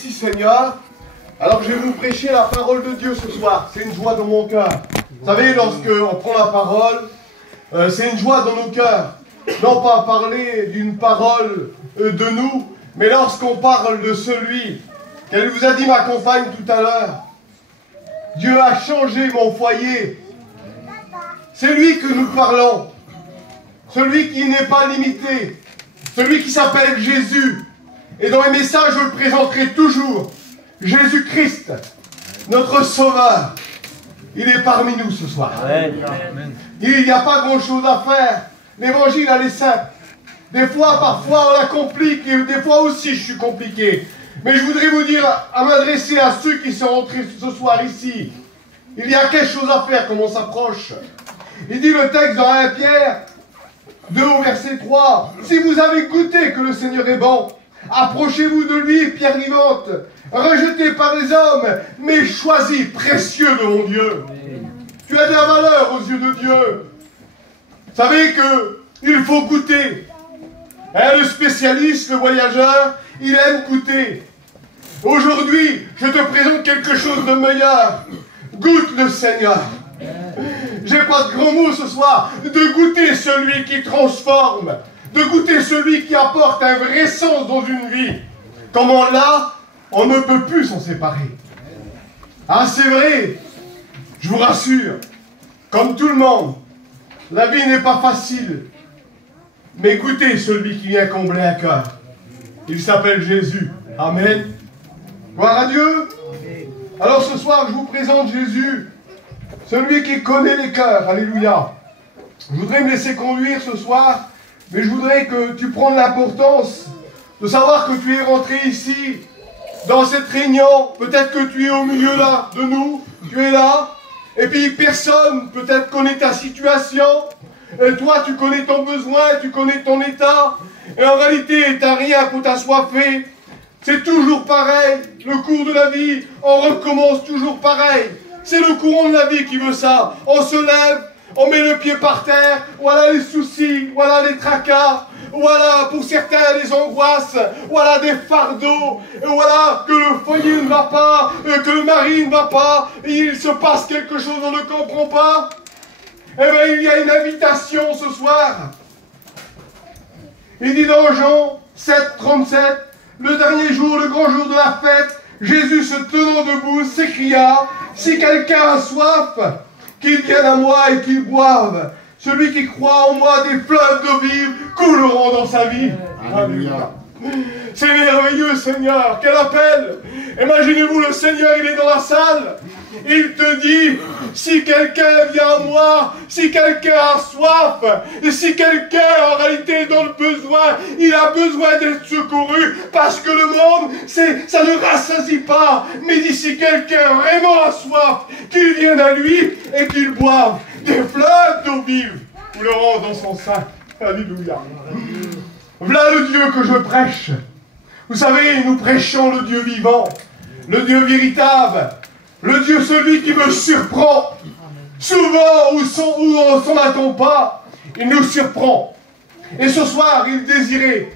merci Seigneur. Alors je vais vous prêcher la parole de Dieu ce soir. C'est une joie dans mon cœur. Vous savez, lorsqu'on prend la parole, c'est une joie dans nos cœurs. Non pas parler d'une parole de nous, mais lorsqu'on parle de celui qu'elle vous a dit ma compagne tout à l'heure. Dieu a changé mon foyer. C'est lui que nous parlons. Celui qui n'est pas limité. Celui qui s'appelle Jésus. Et dans mes messages, je le présenterai toujours. Jésus-Christ, notre Sauveur. Il est parmi nous ce soir. Amen. Il n'y a pas grand-chose à faire. L'évangile, elle est simple. Des fois, parfois, on la complique. Et des fois aussi, je suis compliqué. Mais je voudrais vous dire, à m'adresser à ceux qui sont entrés ce soir ici. Il y a quelque chose à faire, comme on s'approche. Il dit le texte dans 1 Pierre 2 au verset 3. Si vous avez goûté que le Seigneur est bon, approchez-vous de lui, pierre vivante, rejetée par les hommes, mais choisie, précieux de mon Dieu. Tu as de la valeur aux yeux de Dieu. Vous savez qu'il faut goûter. Hein, le spécialiste, le voyageur, il aime goûter. Aujourd'hui, je te présente quelque chose de meilleur. Goûte le Seigneur. J'ai pas de grands mots ce soir. De goûter celui qui transforme. De goûter celui qui apporte un vrai sens dans une vie. Comme on l'a, on ne peut plus s'en séparer. Ah, c'est vrai. Je vous rassure. Comme tout le monde, la vie n'est pas facile. Mais goûtez celui qui vient combler un cœur. Il s'appelle Jésus. Amen. Gloire à Dieu. Alors ce soir, je vous présente Jésus, celui qui connaît les cœurs. Alléluia. Je voudrais me laisser conduire ce soir, mais je voudrais que tu prennes l'importance de savoir que tu es rentré ici, dans cette réunion. Peut-être que tu es au milieu là, de nous, tu es là, et puis personne peut-être connaît ta situation, et toi tu connais ton besoin, tu connais ton état, et en réalité tu n'as rien pour t'assoiffer. C'est toujours pareil, le cours de la vie, on recommence toujours pareil. C'est le courant de la vie qui veut ça. On se lève, on met le pied par terre, voilà les soucis, voilà les tracas, voilà pour certains les angoisses, voilà des fardeaux, voilà que le foyer ne va pas, que le mari ne va pas, et il se passe quelque chose, on ne comprend pas. Eh bien, il y a une invitation ce soir. Il dit dans Jean 7, 37, le dernier jour, le grand jour de la fête, Jésus se tenant debout s'écria, si quelqu'un a soif, qu'il vienne à moi et qu'il boive. Celui qui croit en moi, des fleuves d'eau vive couleront dans sa vie. Alléluia. C'est merveilleux, Seigneur. Quel appel. Imaginez-vous, le Seigneur, il est dans la salle. Il te dit, si quelqu'un vient à moi, si quelqu'un a soif, et si quelqu'un en réalité est dans le besoin, il a besoin d'être secouru, parce que le monde, ça ne rassasie pas. Mais il dit, si quelqu'un vraiment a soif, qu'il vienne à lui et qu'il boive des fleuves d'eau vive, couleront dans son sein. Alléluia. Voilà le Dieu que je prêche. Vous savez, nous prêchons le Dieu vivant, le Dieu véritable, le Dieu celui qui me surprend. Souvent, où on ne s'en attend pas, il nous surprend. Et ce soir, il désirait.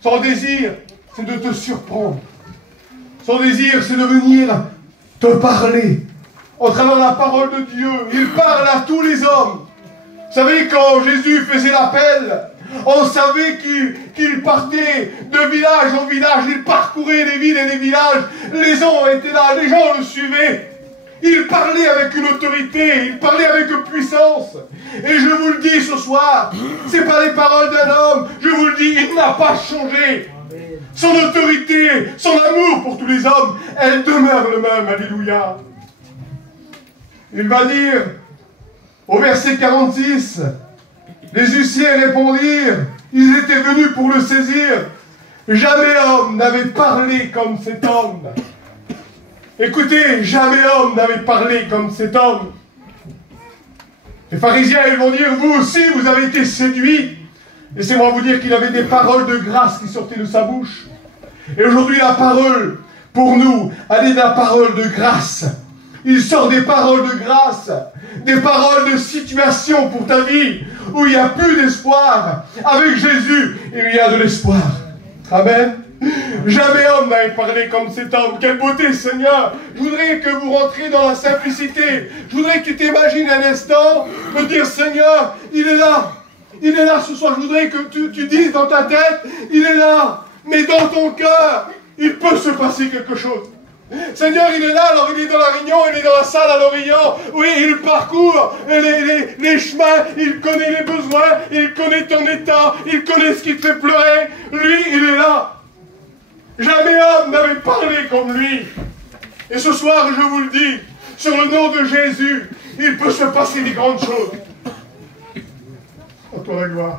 Son désir, c'est de te surprendre. Son désir, c'est de venir te parler. Au travers de la parole de Dieu, il parle à tous les hommes. Vous savez, quand Jésus faisait l'appel, on savait qu'il partait de village en village, il parcourait les villes et les villages, les gens étaient là, les gens le suivaient. Il parlait avec une autorité, il parlait avec une puissance. Et je vous le dis ce soir, ce n'est pas les paroles d'un homme, je vous le dis, il n'a pas changé. Son autorité, son amour pour tous les hommes, elle demeure le même, alléluia. Il va dire, au verset 46, les huissiers répondirent, ils étaient venus pour le saisir. Jamais homme n'avait parlé comme cet homme. Écoutez, jamais homme n'avait parlé comme cet homme. Les pharisiens, ils vont dire, vous aussi, vous avez été séduits. Laissez-moi vous dire qu'il avait des paroles de grâce qui sortaient de sa bouche. Et aujourd'hui, la parole, pour nous, elle est la parole de grâce. Il sort des paroles de grâce, des paroles de situation pour ta vie, où il n'y a plus d'espoir. Avec Jésus, il y a de l'espoir. Amen. Jamais homme n'avait parlé comme cet homme. Quelle beauté, Seigneur. Je voudrais que vous rentriez dans la simplicité. Je voudrais que tu t'imagines un instant me dire, Seigneur, il est là. Il est là ce soir. Je voudrais que tu dises dans ta tête, il est là. Mais dans ton cœur, il peut se passer quelque chose. Seigneur, il est là, alors il est dans la réunion, il est dans la salle à l'Orient. Oui, il parcourt les chemins, il connaît les besoins, il connaît ton état, il connaît ce qui te fait pleurer. Lui, il est là. Jamais homme n'avait parlé comme lui. Et ce soir, je vous le dis, sur le nom de Jésus, il peut se passer des grandes choses. À toi la gloire.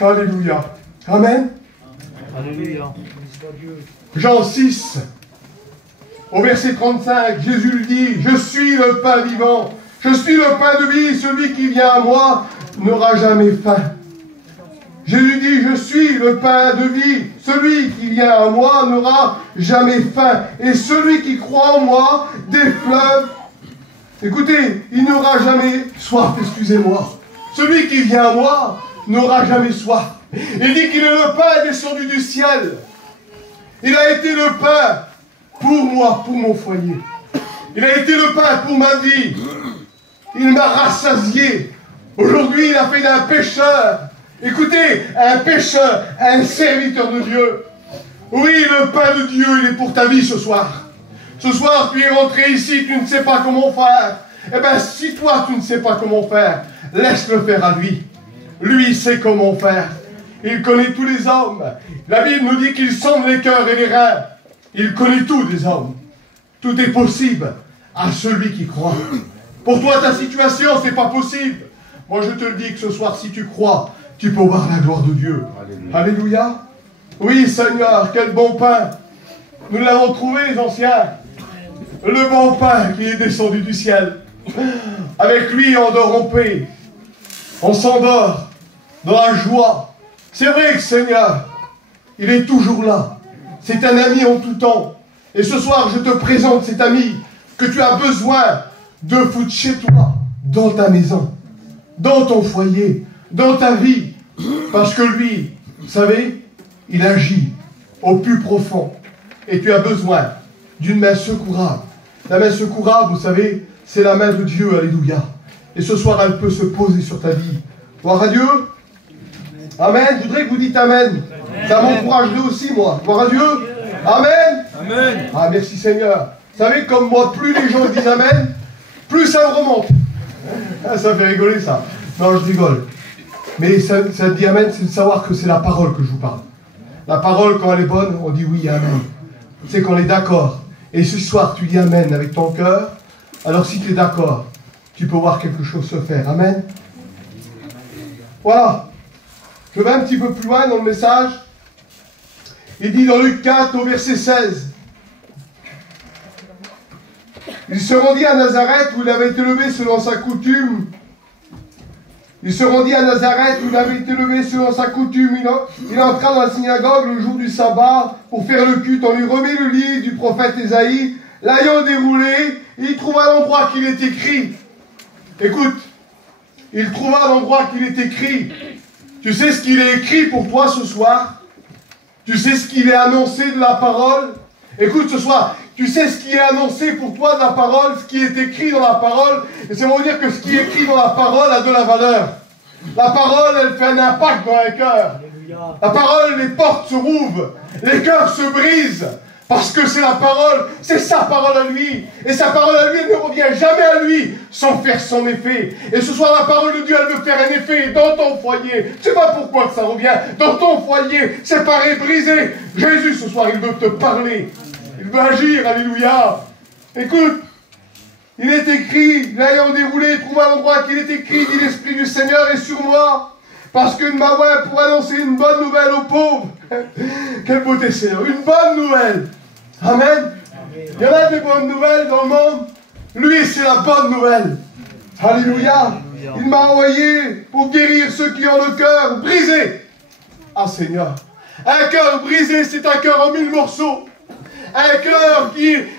Alléluia. Amen. Alléluia. Jean 6, au verset 35, Jésus le dit, je suis le pain vivant, je suis le pain de vie, celui qui vient à moi n'aura jamais faim. Jésus dit, je suis le pain de vie, celui qui vient à moi n'aura jamais faim, et celui qui croit en moi, des fleuves, écoutez, il n'aura jamais soif, excusez-moi. Celui qui vient à moi n'aura jamais soif. Il dit qu'il est le pain descendu du ciel. Il a été le pain pour moi, pour mon foyer. Il a été le pain pour ma vie. Il m'a rassasié. Aujourd'hui, il a fait d'un pécheur, écoutez, un pécheur, un serviteur de Dieu. Oui, le pain de Dieu, il est pour ta vie ce soir. Ce soir, tu es rentré ici, tu ne sais pas comment faire. Eh bien, si toi, tu ne sais pas comment faire, laisse-le faire à lui. Lui, il sait comment faire. Il connaît tous les hommes. La Bible nous dit qu'il sonde les cœurs et les reins. Il connaît tous les hommes. Tout est possible à celui qui croit. Pour toi, ta situation, ce n'est pas possible. Moi, je te le dis que ce soir, si tu crois, tu peux voir la gloire de Dieu. Alléluia. Alléluia. Oui, Seigneur, quel bon pain. Nous l'avons trouvé, les anciens. Le bon pain qui est descendu du ciel. Avec lui, on dort en paix. On s'endort dans la joie. C'est vrai que Seigneur, il est toujours là. C'est un ami en tout temps. Et ce soir, je te présente cet ami que tu as besoin de foutre chez toi, dans ta maison, dans ton foyer, dans ta vie. Parce que lui, vous savez, il agit au plus profond. Et tu as besoin d'une main secourable. La main secourable, vous savez, c'est la main de Dieu, alléluia. Et ce soir, elle peut se poser sur ta vie. Gloire à Dieu. Amen. Je voudrais que vous dites Amen. Ça m'encouragerait aussi, moi. Gloire à Dieu. Amen. Amen. Ah, merci Seigneur. Vous savez, comme moi, plus les gens disent Amen, plus ça me remonte. Ah, ça fait rigoler, ça. Non, je rigole. Mais ça dit Amen, c'est de savoir que c'est la parole que je vous parle. La parole, quand elle est bonne, on dit oui, Amen. C'est qu'on est d'accord. Et ce soir, tu dis Amen avec ton cœur. Alors, si tu es d'accord, tu peux voir quelque chose se faire. Amen. Voilà. Je vais un petit peu plus loin dans le message. Il dit dans Luc 4 au verset 16. Il se rendit à Nazareth où il avait été levé selon sa coutume. Il se rendit à Nazareth où il avait été levé selon sa coutume. Il entra dans la synagogue le jour du sabbat pour faire le culte. On lui remet le livre du prophète Ésaïe. L'ayant déroulé, il trouva l'endroit qu'il est écrit. Écoute, il trouva l'endroit qu'il est écrit. Tu sais ce qu'il est écrit pour toi ce soir? Tu sais ce qu'il est annoncé de la parole? Écoute ce soir, tu sais ce qui est annoncé pour toi de la parole, ce qui est écrit dans la parole, et c'est pour dire que ce qui est écrit dans la parole a de la valeur. La parole, elle fait un impact dans les cœurs. La parole, les portes se rouvrent, les cœurs se brisent, parce que c'est la parole, c'est sa parole à lui. Et sa parole à lui, elle ne revient jamais à lui sans faire son effet. Et ce soir, la parole de Dieu, elle veut faire un effet dans ton foyer. Je ne sais pas pourquoi que ça revient. Dans ton foyer, séparé, brisé. Jésus, ce soir, il veut te parler. Il veut agir, alléluia. Écoute, il est écrit, l'ayant déroulé, il trouva l'endroit qu'il est écrit, dit l'Esprit du Seigneur est sur moi, parce qu'il m'a envoyé pour annoncer une bonne nouvelle aux pauvres. Quelle beauté, Seigneur, une bonne nouvelle. Amen. Il y en a des bonnes nouvelles dans le monde. Lui, c'est la bonne nouvelle. Alléluia. Il m'a envoyé pour guérir ceux qui ont le cœur brisé. Ah, Seigneur. Un cœur brisé, c'est un cœur en 1000 morceaux. Un cœur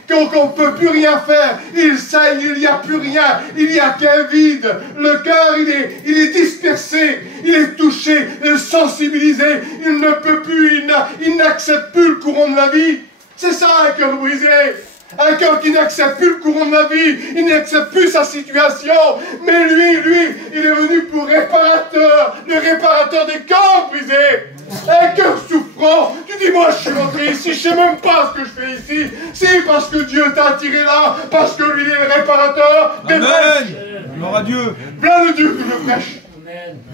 qu'on ne peut plus rien faire. Il saigne, il n'y a plus rien. Il n'y a qu'un vide. Le cœur, il est dispersé. Il est touché, sensibilisé. Il ne peut plus, il n'accepte plus le courant de la vie. C'est ça un cœur brisé. Un cœur qui n'accepte plus le courant de la vie, il n'accepte plus sa situation. Mais lui, il est venu pour réparateur, le réparateur des cœurs brisés. Un cœur souffrant. Tu dis, moi je suis rentré ici, je ne sais même pas ce que je fais ici. C'est parce que Dieu t'a attiré là, parce que lui il est le réparateur des brèches. Gloire à Dieu. Plein de Dieu que je prêche.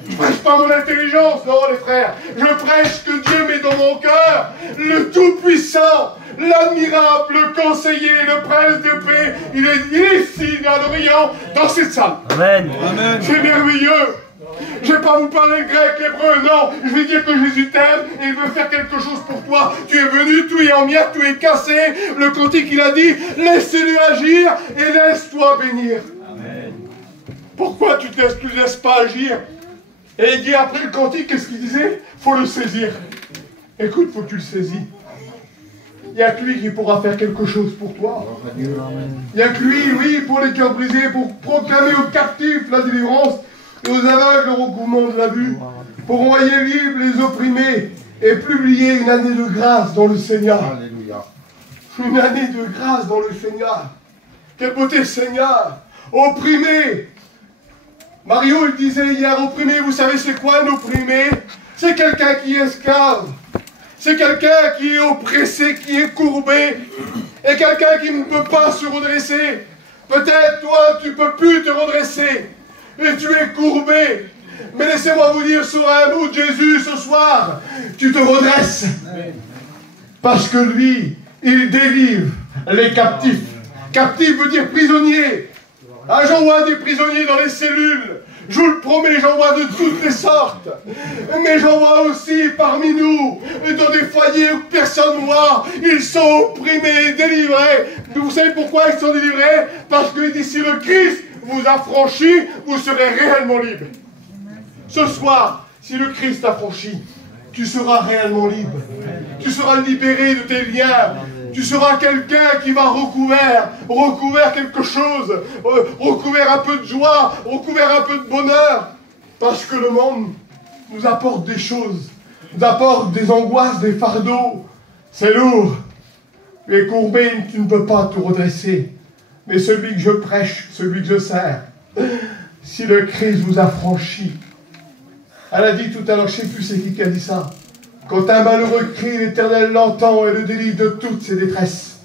Je prêche pas mon intelligence, non les frères. Je prêche que Dieu met dans mon cœur le Tout-Puissant, l'admirable, le conseiller, le prince de paix. Il est ici, dans l'Orient, dans cette salle. Amen. Amen. C'est merveilleux. Je ne vais pas vous parler grec, hébreu, non. Je vais dire que Jésus t'aime et il veut faire quelque chose pour toi. Tu es venu, tout est en miettes, tout est cassé. Le cantique, il a dit, laissez-le agir et laisse-toi bénir. Amen. Pourquoi tu ne te laisses pas agir? Et il dit après le cantique, qu'est-ce qu'il disait? Faut le saisir. Écoute, faut que tu le saisis. Il n'y a que lui qui pourra faire quelque chose pour toi. Il n'y a que lui, oui, pour les cœurs brisés, pour proclamer aux captifs la délivrance et aux aveugles le recouvrement de la vue, pour envoyer libres les opprimés et publier une année de grâce dans le Seigneur. Alléluia. Une année de grâce dans le Seigneur. Quelle beauté, Seigneur. Opprimé. Mario, il disait hier, opprimé, vous savez c'est quoi un opprimé? C'est quelqu'un qui est esclave. C'est quelqu'un qui est oppressé, qui est courbé. Et quelqu'un qui ne peut pas se redresser. Peut-être toi, tu ne peux plus te redresser. Et tu es courbé. Mais laissez-moi vous dire sur un bout de Jésus ce soir, tu te redresses. Parce que lui, il délivre les captifs. Captif veut dire prisonnier. Ah, j'en vois des prisonniers dans les cellules. Je vous le promets, j'en vois de toutes les sortes. Mais j'en vois aussi parmi nous, dans des foyers où personne ne voit. Ils sont opprimés, délivrés. Mais vous savez pourquoi ils sont délivrés? Parce que d'ici le Christ vous a franchi, vous serez réellement libre. Ce soir, si le Christ t'a franchi, tu seras réellement libre. Tu seras libéré de tes liens. Tu seras quelqu'un qui va recouvert quelque chose, recouvert un peu de joie, recouvert un peu de bonheur. Parce que le monde nous apporte des choses, nous apporte des angoisses, des fardeaux. C'est lourd. Tu es courbé, tu ne peux pas te redresser. Mais celui que je prêche, celui que je sers, si le Christ vous a franchi, elle a dit tout à l'heure, je ne sais plus c'est qui a dit ça. Quand un malheureux crie, l'Éternel l'entend et le délivre de toutes ses détresses.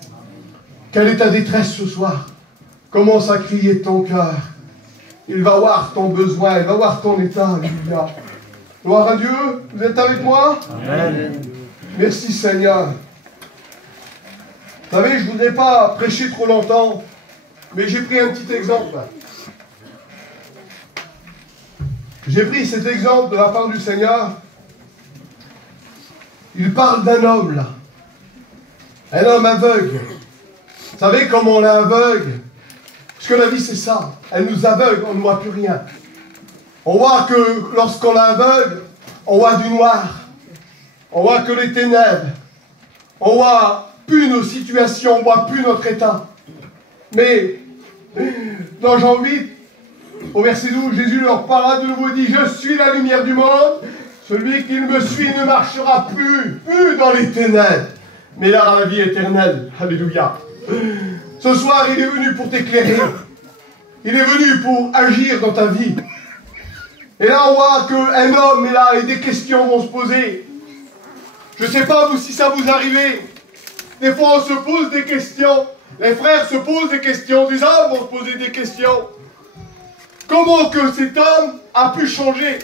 Quelle est ta détresse ce soir? Commence à crier de ton cœur. Il va voir ton besoin, il va voir ton état. Alléluia. Gloire à Dieu. Vous êtes avec moi? Amen. Merci Seigneur. Vous savez, je ne voudrais pas prêcher trop longtemps, mais j'ai pris un petit exemple. J'ai pris cet exemple de la part du Seigneur. Il parle d'un homme, là. Un homme aveugle. Vous savez comment on est aveugle? Parce que la vie, c'est ça. Elle nous aveugle, on ne voit plus rien. On voit que lorsqu'on est aveugle, on voit du noir. On voit que les ténèbres. On voit plus nos situations, on voit plus notre état. Mais, dans Jean 8, au verset 12, Jésus leur parla de nouveau et dit, je suis la lumière du monde. Celui qui me suit ne marchera plus dans les ténèbres, mais il aura la vie éternelle. Alléluia. Ce soir, il est venu pour t'éclairer. Il est venu pour agir dans ta vie. Et là, on voit qu'un homme est là et des questions vont se poser. Je ne sais pas vous si ça vous arrive. Des fois, on se pose des questions. Les frères se posent des questions. Des hommes vont se poser des questions. Comment que cet homme a pu changer?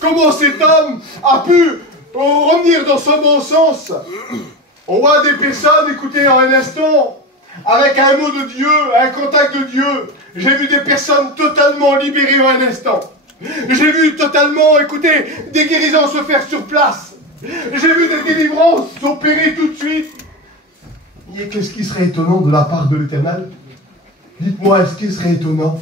Comment cet homme a pu revenir dans son bon sens? On voit des personnes, écoutez, en un instant, avec un mot de Dieu, un contact de Dieu. J'ai vu des personnes totalement libérées en un instant. J'ai vu totalement, écoutez, des guérisons se faire sur place. J'ai vu des délivrances s'opérer tout de suite. Et qu'est-ce qui serait étonnant de la part de l'Éternel? Dites-moi, est-ce qu'il serait étonnant?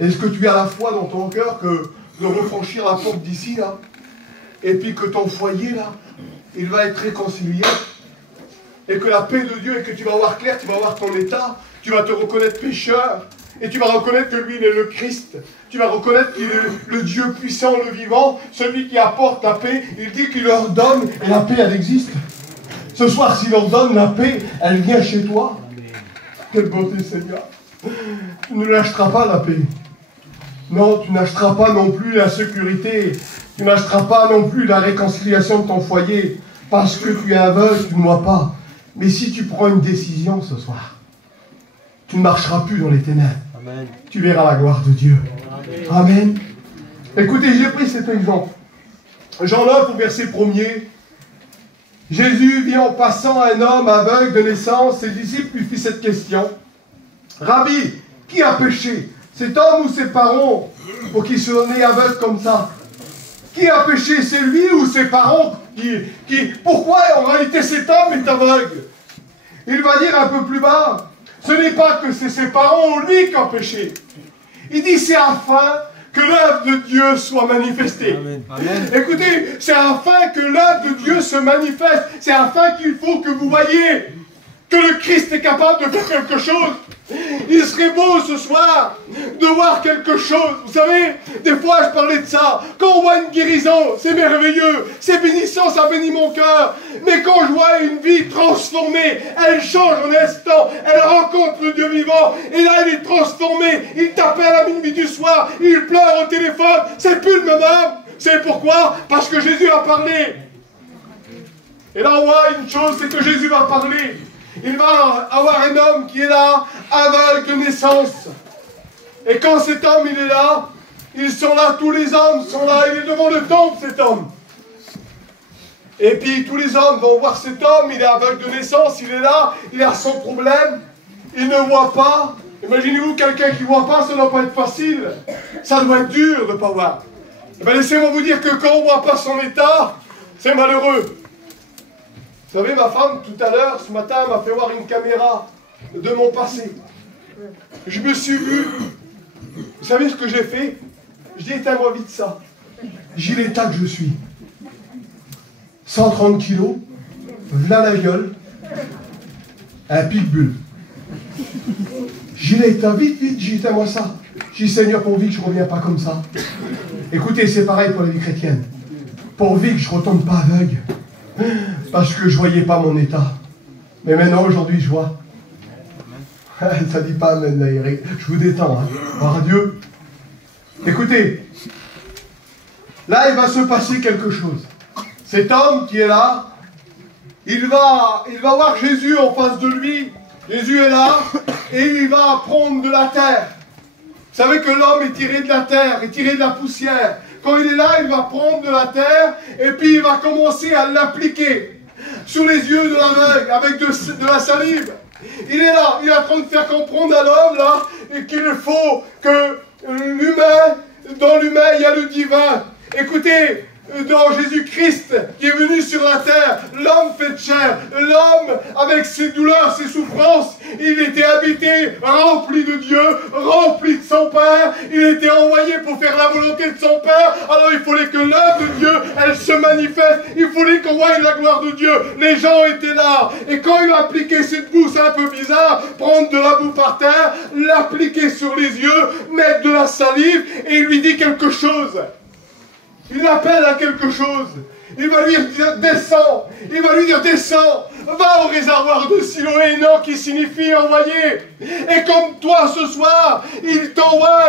Est-ce que tu as la foi dans ton cœur que de refranchir la porte d'ici, là, et puis que ton foyer, là, il va être réconcilié? et que la paix de Dieu, et que tu vas voir clair, tu vas voir ton état, tu vas te reconnaître pécheur, et tu vas reconnaître que lui, il est le Christ. Tu vas reconnaître qu'il est le Dieu puissant, le vivant, celui qui apporte la paix. Il dit qu'il leur donne, et la paix, elle existe. Ce soir, s'il leur donne la paix, elle vient chez toi. Quelle beauté, Seigneur. Tu ne l'achèteras pas, la paix. Non, tu n'achèteras pas non plus la sécurité. Tu n'achèteras pas non plus la réconciliation de ton foyer. Parce que tu es aveugle, tu ne vois pas. Mais si tu prends une décision ce soir, tu ne marcheras plus dans les ténèbres. Amen. Tu verras la gloire de Dieu. Amen. Amen. Écoutez, j'ai pris cet exemple. Jean 9 au verset 1er. Jésus vit en passant un homme aveugle de naissance. Ses disciples lui firent cette question. Rabbi, qui a péché, cet homme ou ses parents, pour qu'il soit né aveugle comme ça? Qui a péché, c'est lui ou ses parents Pourquoi en réalité cet homme est aveugle? Il va dire un peu plus bas, ce n'est pas que c'est ses parents ou lui qui a péché. Il dit c'est afin que l'œuvre de Dieu soit manifestée. Amen. Amen. Écoutez, c'est afin que l'œuvre de Dieu se manifeste. C'est afin qu'il faut que vous voyez que le Christ est capable de faire quelque chose. Il serait beau ce soir de voir quelque chose. Vous savez, des fois je parlais de ça. Quand on voit une guérison, c'est merveilleux, c'est bénissant, ça bénit mon cœur. Mais quand je vois une vie transformée, elle change en instant, elle rencontre le Dieu vivant, et là elle est transformée. Il t'appelle à minuit du soir, il pleure au téléphone, c'est plus le même homme. C'est pourquoi? Parce que Jésus a parlé. Et là on voit une chose, c'est que Jésus va parler. Il va avoir un homme qui est là, aveugle de naissance. Et quand cet homme, il est là, ils sont là, tous les hommes sont là, il est devant le temple, cet homme. Et puis tous les hommes vont voir cet homme, il est aveugle de naissance, il est là, il a son problème, il ne voit pas. Imaginez-vous quelqu'un qui ne voit pas, ça ne doit pas être facile. Ça doit être dur de ne pas voir. Eh bien, laissez-moi vous dire que quand on ne voit pas son état, c'est malheureux. Vous savez, ma femme, tout à l'heure, ce matin, m'a fait voir une caméra de mon passé. Je me suis vu. Vous savez ce que j'ai fait? Je dis, éteins-moi vite ça. J'ai l'état que je suis. 130 kilos, v'là la gueule, un pitbull. J'ai l'état, vite, j'ai éteins-moi ça. J'ai dit, Seigneur, pourvu que je ne reviens pas comme ça. Écoutez, c'est pareil pour la vie chrétienne. Pourvu que je ne retombe pas aveugle. Parce que je ne voyais pas mon état. Mais maintenant, aujourd'hui, je vois. Ça dit pas Amen, là, Eric. Je vous détends. Hein. Par Dieu. Écoutez. Là, il va se passer quelque chose. Cet homme qui est là, il va voir Jésus en face de lui. Jésus est là et il va prendre de la terre. Vous savez que l'homme est tiré de la terre, est tiré de la poussière. Quand il est là, il va prendre de la terre et puis il va commencer à l'appliquer sur les yeux de l'aveugle avec de la salive. Il est là, il est en train de faire comprendre à l'homme là qu'il faut que l'humain, dans l'humain, il y a le divin. Écoutez, dans Jésus-Christ qui est venu sur la terre, l'homme fait de chair, l'homme avec ses douleurs, ses souffrances, il était habité, rempli de Dieu, rempli de son Père, il était envoyé pour faire la volonté de son Père, alors il fallait que l'œuvre de Dieu, elle se manifeste, il fallait qu'on voie la gloire de Dieu, les gens étaient là, et quand il a appliqué cette boue, c'est un peu bizarre, prendre de la boue par terre, l'appliquer sur les yeux, mettre de la salive, et il lui dit quelque chose. Il l'appelle à quelque chose. Il va lui dire descends. Il va lui dire descends. Va au réservoir de Siloé, non, qui signifie envoyer. Et comme toi ce soir, il t'envoie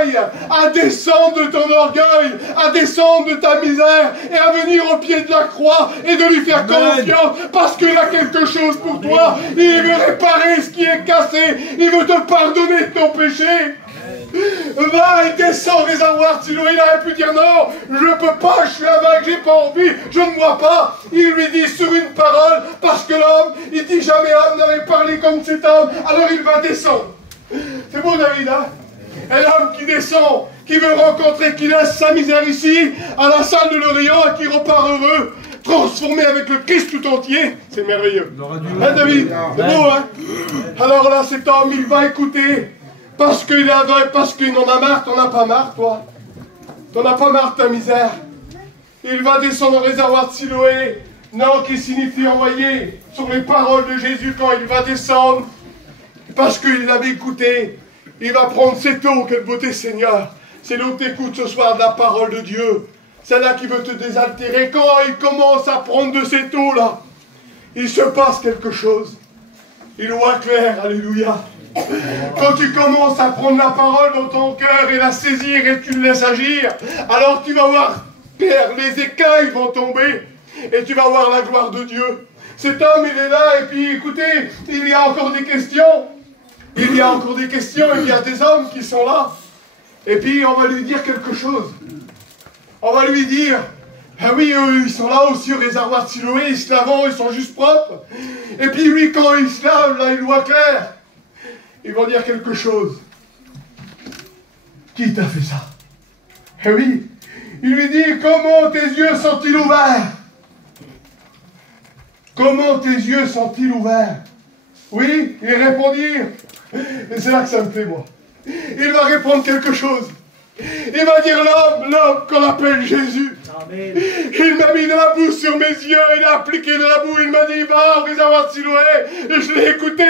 à descendre de ton orgueil, à descendre de ta misère et à venir au pied de la croix et de lui faire confiance parce qu'il a quelque chose pour toi. Il veut réparer ce qui est cassé. Il veut te pardonner de ton péché. Va et descends au réservoir de Siloé. Il aurait pu dire non, je ne peux pas, je suis aveugle, j'ai pas envie, je ne vois pas. Il lui dit sur une parole, parce que l'homme, il dit jamais homme n'avait parlé comme cet homme, alors il va descendre. C'est beau David, hein? Un homme qui descend, qui veut rencontrer, qui laisse sa misère ici, à la salle de l'Orient et qui repart heureux, transformé avec le Christ tout entier. C'est merveilleux. Hein David? C'est beau, hein? Alors là, cet homme, il va écouter. Parce qu'il est aveugle, parce qu'il en a marre, t'en as pas marre, toi. T'en as pas marre, ta misère. Il va descendre au réservoir de Siloé. Non, qui signifie envoyé, sur les paroles de Jésus quand il va descendre. Parce qu'il l'avait écouté. Il va prendre cette eau, quelle beauté Seigneur. C'est l'eau que tu écoutes ce soir de la parole de Dieu. Celle-là qui veut te désaltérer. Quand il commence à prendre de cette eau-là, il se passe quelque chose. Il voit clair, alléluia. Quand tu commences à prendre la parole dans ton cœur et la saisir et tu le laisses agir, alors tu vas voir clair, les écailles vont tomber et tu vas voir la gloire de Dieu. Cet homme, il est là et puis écoutez, il y a encore des questions. Il y a encore des questions, il y a des hommes qui sont là. Et puis on va lui dire quelque chose. On va lui dire, ah oui, eux, ils sont là aussi au réservoir de Siloé, ils se lavent, ils sont juste propres. Et puis lui, quand il se lave, là, il voit clair. Ils vont dire quelque chose. Qui t'a fait ça? Eh oui, il lui dit, comment tes yeux sont-ils ouverts? Comment tes yeux sont-ils ouverts? Oui, ils répondirent. Et c'est là que ça me plaît, moi. Il va répondre quelque chose. Il va dire l'homme qu'on appelle Jésus. Amen. Il m'a mis de la boue sur mes yeux, il a appliqué de la boue, il m'a dit va au réservoir de Siloé, et je l'ai écouté,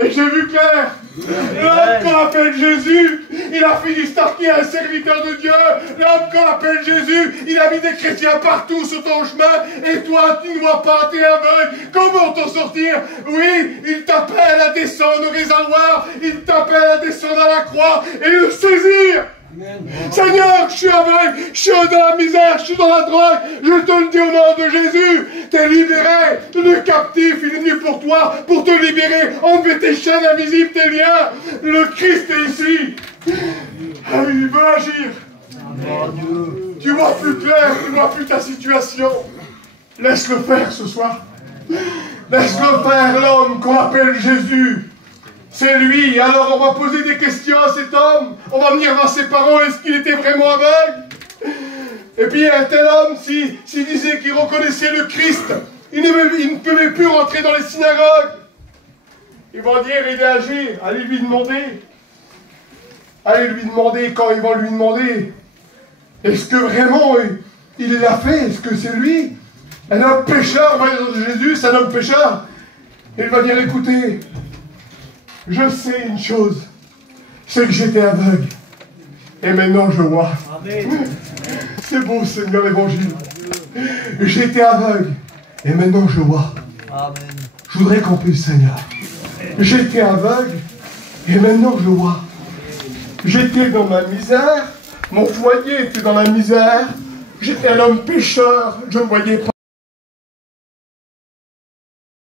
et j'ai vu clair. L'homme qu'on appelle Jésus, il a fini par qui est un serviteur de Dieu. L'homme qu'on appelle Jésus, il a mis des chrétiens partout sur ton chemin, et toi tu ne vois pas, tu es aveugle. Comment t'en sortir? Oui, il t'appelle à descendre au réservoir, il t'appelle à descendre à la croix, et le saisir. Amen. Seigneur, je suis aveugle, je suis dans la misère, je suis dans la drogue, je te le dis au nom de Jésus, t'es libéré, le captif, il est venu pour toi, pour te libérer, enlever tes chaînes invisibles, tes liens, le Christ est ici, il veut agir. Amen. Tu vois plus clair, tu vois plus ta situation, laisse-le faire ce soir, laisse-le faire l'homme qu'on appelle Jésus. C'est lui. Alors on va poser des questions à cet homme. On va venir voir ses parents. Est-ce qu'il était vraiment aveugle? Et puis un tel homme, s'il disait qu'il reconnaissait le Christ, il ne pouvait plus rentrer dans les synagogues. Ils vont dire, il est agir. Allez lui demander. Allez lui demander quand ils vont lui demander. Est-ce que vraiment il l'a fait? Est-ce que c'est lui? Un homme pécheur, Jésus, c'est un homme pécheur. Il va dire, écoutez, je sais une chose, c'est que j'étais aveugle, et maintenant je vois. C'est beau, Seigneur, l'évangile. J'étais aveugle, et maintenant je vois. Amen. Je voudrais qu'on puisse, Seigneur. J'étais aveugle, et maintenant je vois. J'étais dans ma misère, mon foyer était dans la misère, j'étais un homme pécheur, je ne voyais pas.